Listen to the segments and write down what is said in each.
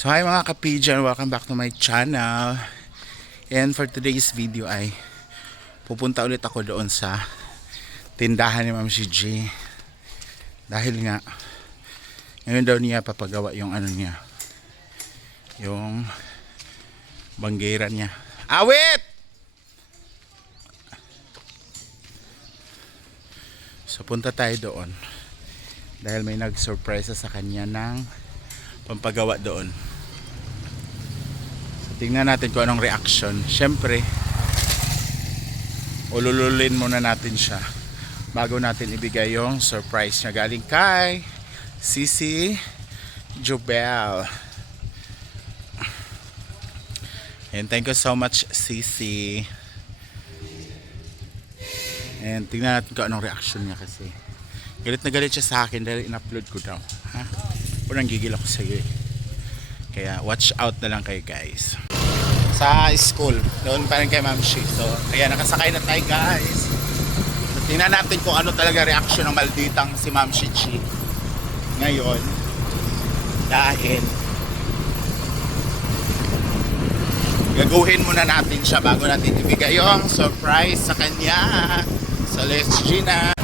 So hi mga kapijan, welcome back to my channel. And for today's video ay pupunta ulit ako doon sa tindahan ni Ma'am G. Dahil nga ngayon daw niya papagawa yung ano niya, yung banggera niya. Awit! So punta tayo doon dahil may nag-surprise sa kanya ng pampagawa doon. So tingnan natin kung anong reaction. Syempre ulululin muna natin siya bago natin ibigay yung surprise niya galing kay Sisi Jubel. And thank you so much, Sisi. And tingnan natin kung anong reaction niya kasi galit na galit siya sa akin dahil in-upload ko daw. Ha? Unang gigil ako sa iyo. Kaya watch out na lang kayo guys. Sa school, doon pa rin kay Ma'am Shi. So, kaya nakasakay na tayo guys. So, tingnan natin kung ano talaga reaction ng malditang si Ma'am Shi ngayon. Dahil gaguhin muna natin siya bago natin ibigay yung surprise sa kanya. So let's Gina.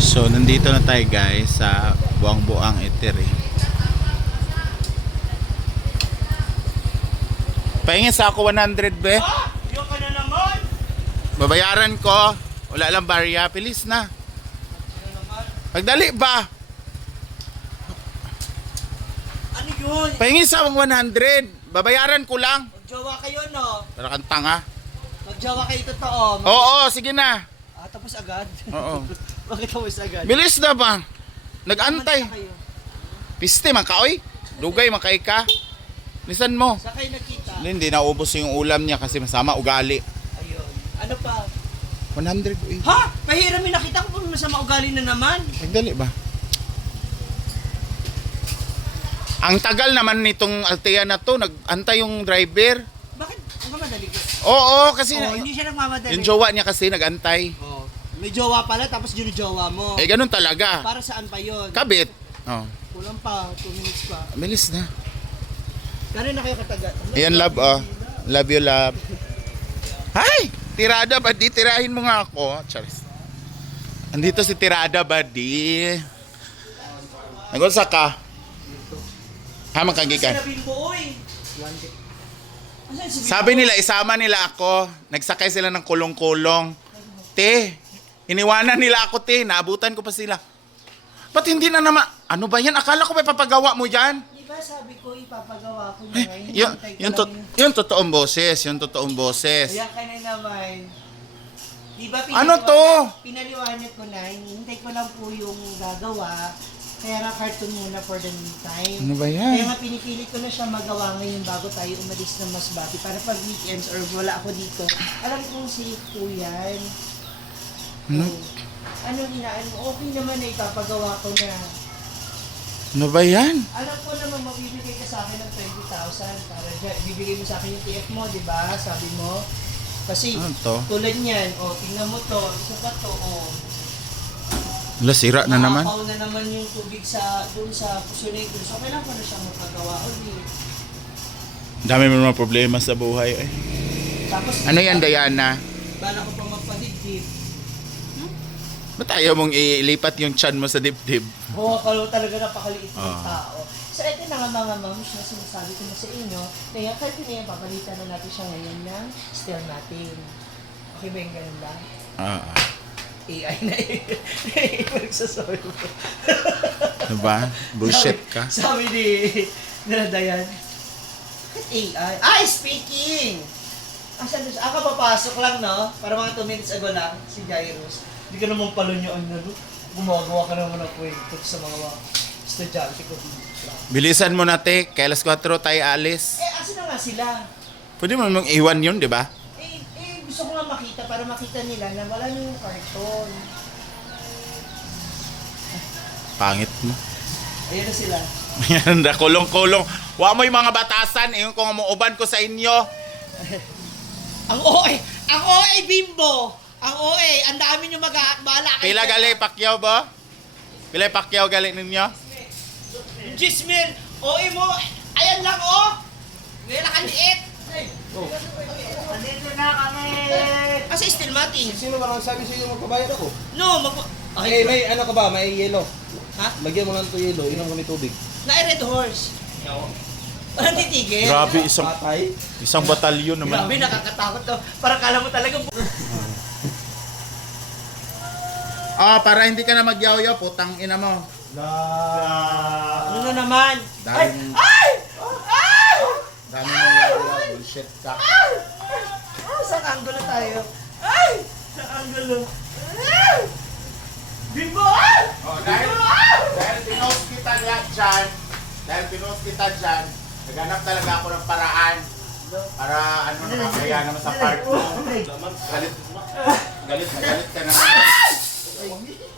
So nandito na tayo guys sa Buang-Buang Eatery. Pahingi sa ako 100 be. Yung ka na naman. Babayaran ko. Wala lang barya. Pilis na. Pagdali ba? Ano yun? Pahingi sa 100. Babayaran ko lang. Magjowa kayo, no? Para kang tanga. Magjowa kayo totoo. Oo, sige na. Tapos agad? Oo. Bakit tapos agad? Bilis na ba? Nag-antay. Saan kayo? Piste man ka, oy. Dugay man kay ka. Lisan mo. Saan kayo nakita? Hindi naubos yung ulam niya kasi masama ugali. Ayun. Ano pa? 100 uy. Ha? Pahiramin, nakita ko po masama ugali na naman. Nagdali ba? Ang tagal naman nitong Altea na to, nag-antay yung driver. Bakit? Ang madali ko. Oo, kasi Hindi siya nagmamadali. yung jowa niya kasi nag-antay. Oh. May jowa pala tapos jowa mo. Eh ganun talaga. Para saan pa yun? Kabit. Oh, Kulang pa. 2 minutes pa. bilis na. Gano'n na kayo katagal? Ayan love, oh. Love you, love. Hi! Tirada, buddy. Tirahin mo nga ako. Charis. Andito si Tirada, buddy. Nagulsa ka? Ha, magkagikan. Sinabing mo, uy. Sabi nila, isama nila ako. Nagsakay sila ng kulong-kulong. Te, iniwanan nila ako, te. Naabutan ko pa sila. Ba't hindi na naman? Ano ba yan? Akala ko may papagawa mo dyan. Di ba sabi ko ipapagawa ko Eh, niya? yung totoong boses. Yung totoong boses. Ayan ka na naman. Di ba Ano to? Pinaliwanag ko na, hinihintay ko lang po yung gagawa. Kaya na cartoon muna for the meantime. Ano ba Kaya yan? nga pinipilit ko na siya magawa ngayon bago tayo umalis ng Masbate. Para pag weekends or wala ako dito, alam kong safe po yan. Ano? Ano hinaan mo? Okay naman na ipapagawa ko na. Ano ba yan? Alam ko naman mabibigay ka sa akin ng 20,000 para bibigay mo sa akin yung TF mo, di ba? Sabi mo. Kasi Ano to? tulad niyan, tingnan mo to, isa pa to, Wala, sira na naman. Nakakaw na naman yung tubig sa doon sa pusonator. So kailangan ko na siyang magpagawa ulit. Dami mo naman problema sa buhay. Eh. Tapos Ano yan, Diana? bala ko pang magpadibdib. Ba't ayaw mong ilipat yung chan mo sa dibdib? Oo, talaga napakaliit ng Ah. tao. So ito na nga mga moms na sinasabi ko na sa inyo. Kaya kahit na yan, papalitan na natin siya ngayon ng still natin. Okay ba yung ganun ba? AI na eh. Magsasabi mo. Ano ba? Bullshit ka? Sabi ni Dayan, bakit AI? Ay, speaking! Asan doon siya? Papasok lang, no? Para mga 2 minutes ago lang, si Jairus. Hindi ka naman pala niyo, ano, gumagawa ka naman ng kwento sa mga estudyante ko dito. Bilisan mo na, te. Kaya alas 4 tayo alis. Asan na nga sila? Pwede mo mong iwan yun, di ba? Gusto ko nga makita para makita nila na wala na yung karton. Pangit mo. Ayan na sila. Yan na, kulong-kulong. Wa mo yung mga batasan, yung kung umuuban ko sa inyo. Ang OA, Ang OA Bimbo. Ang OA. Ang dami nyo bahala kayo. Pila gali Pacquiao ba? Pila Pacquiao gali ninyo? Gismil. OA mo. Ayan lang oh. Ngayon nakaliit. Andito na kami! Kasi still mating. Sino ba nang sabi sa'yo magpabayad ako? No, Okay, may ano ka ba? May yelo. Ha? Lagyan mo lang ito yelo, inom kami tubig. Na-red horse. Parang titigil. Grabe, Patay? isang batalyon naman. Grabe, nakakatakot to. Parang kala mo talaga. Para hindi ka na magyaw-yaw, putang ina mo. Ano na naman? Ay! Daming- Ay! Ay! Dami mo yaw-yaw, bullshit ka. Saan angulo tayo? Ay! Saan angulo? Ay! Bimbo! Ay! Dahil pinost kita dyan, naghanap talaga ako ng paraan para ano naman, kaya naman sa part 2. Galit na galit ka naman.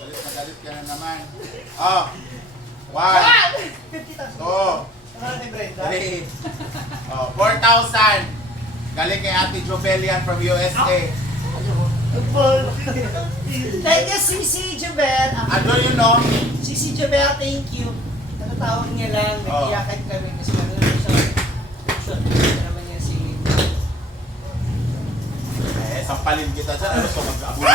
Galit na galit ka na naman. Oh, 1, 2, 3, 4,000. Galing kay Ate Jobelian from USA. Thank you, Sisi Jobel. Ano yun, no? Sisi Jobel, thank you. Natatawag niya lang, nag-iyakan kami kasi nanonood siya. Ano naman niya si... Sampalin kita dyan. Ano so, mag-aabuli?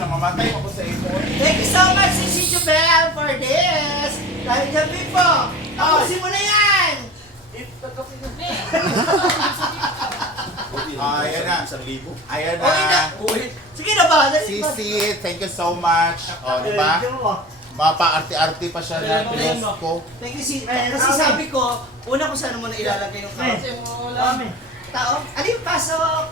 Namamatay ako sa imo. Thank you so much, Sisi Jobel, for this. Dahil dyan, Bimbo. Tapusin mo na yan! Ayan na. Ayan Okay na. na. Sige na ba? Sisi, thank you so much. O, di ba? Mapa-arti-arti pa siya na pinost ko. Thank you, Sisi. Kasi sabi ko, una ko sana muna ilalagay yung tao. Tao? Alin, pasok!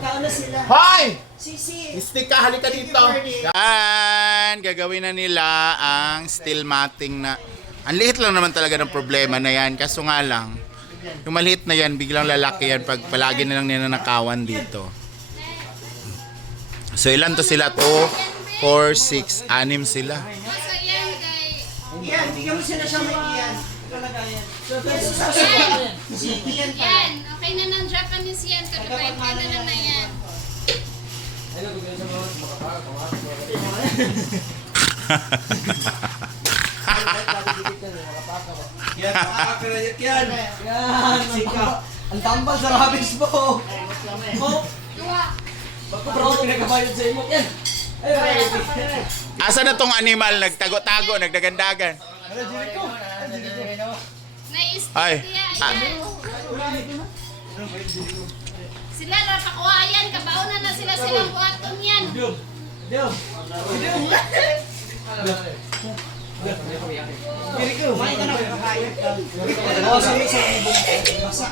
Tao na sila. Hoy! Sisi! Stick ka, halika dito. Yan, gagawin na nila ang steel matting na. Ang liit lang naman talaga ng problema na yan. Kaso nga lang, yung maliit na yan, biglang lalaki yan pag palagi na lang ninanakawan dito. So ilan to sila? 2, 4, 6, 6 sila. Basta yan, kay... Yan, bigyan mo sila siya may iyan. Talaga yan. Si Ian pala. Yan, okay na ng Japanese yan. Kalabait ka na lang na yan. Yan, makakapirayot yan. Yan, ang tambal sa rabis mo. Duwa. Pero pinagabayad sa imo. Yan. Asa na tong animal? Nagtago-tago, nagdagandagan. Nais Ay. Ayan. Sila napakuhayan. Kabaunan na sila silang buhaton yan. Kumain ka na, kakain ka. Oo, sabi sa ibong basa.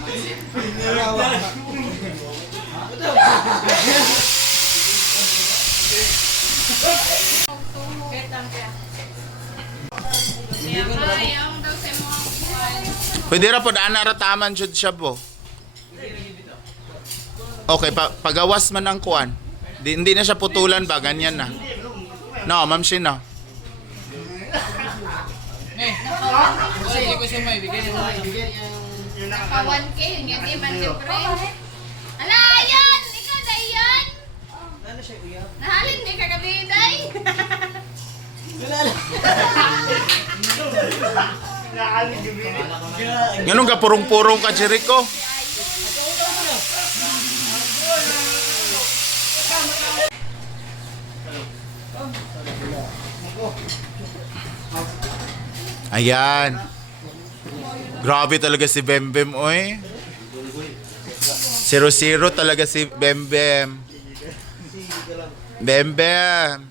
Ayaw daw sa mga buhay. Pwede ra po daan na rataman jud siya po. Okay, pagawas man ang kuan. Hindi na siya putulan ba, ganyan na. No, ma'am Shin, no. Naka 1K, hindi man libre. Ala, yan! Ikaw na yan! Ano siya, uya? Nahalin di ka gabi, day! Ganun ka purong-purong ka, Jericho. Ayan. Grabe talaga si Bembem, oy. 0-0 talaga si Bembem. Bembem.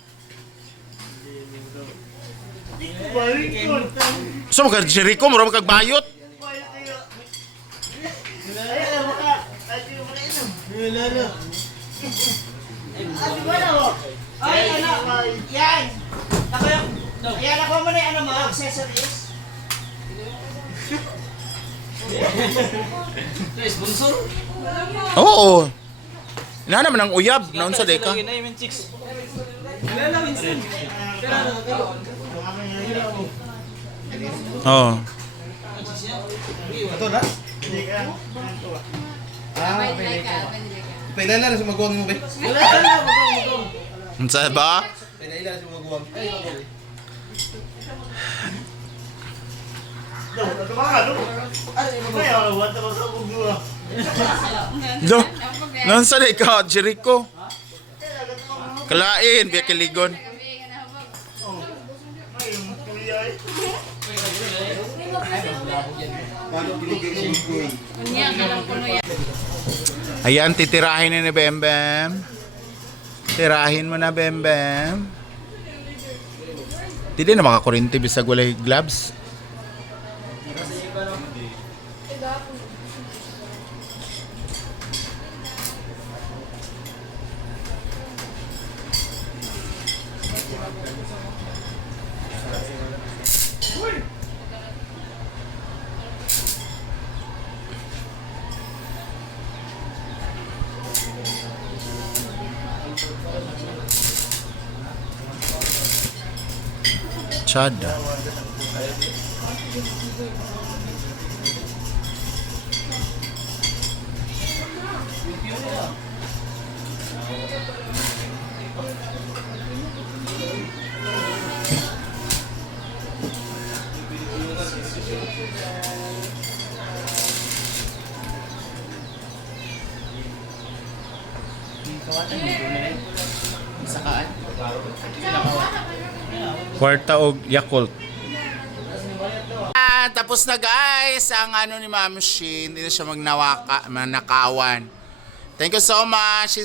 So, mag Jericho, mura magkagbayot. Ay, ano? Yan! Ayan, ako mo na yung ano mo, accessories. Oo. Ina naman ang uyab. Naon sa deka. Winston. Oh. Ito na? Pwede ka. Pailala na sa maguwang mo, be. Unsa ba? Pailala sa maguwang. Do. Non sa ka, Jericho. Kalain, biya kiligon. Kunya ka lang kuno yan. Ayan, titirahin na ni Bembem. Tirahin mo na, Bembem. Hindi na makakurinti bisag walay gloves. Chada. Kwarta og Yakult. Tapos na guys ang ano ni Ma'am Shin, hindi na siya manakawan. Thank you so much,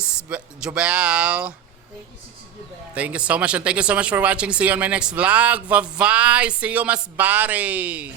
Jobel. Thank you so much and thank you so much for watching. See you on my next vlog. Bye-bye. See you, Mas Bare.